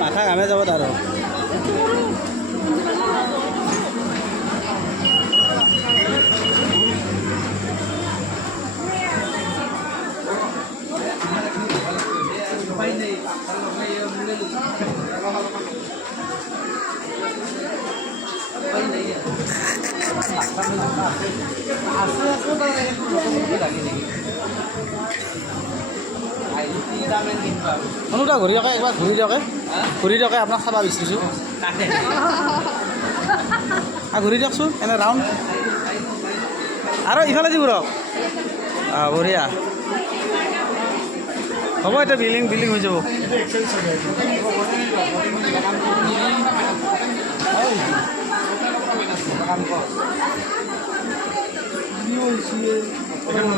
মাথা ঘামে যাব তাৰ অনুটা ঘূৰি দিয়কে একবাৰ ঘূৰি দিয়কে আপোনাক চাব বিচাৰিছোঁ ঘূৰি দিয়কচোন এনে ৰাউণ্ড আৰু ইফালে যি ঘূৰক বঢ়িয়া হ'ব এতিয়া বিল্ডিং হৈ যাব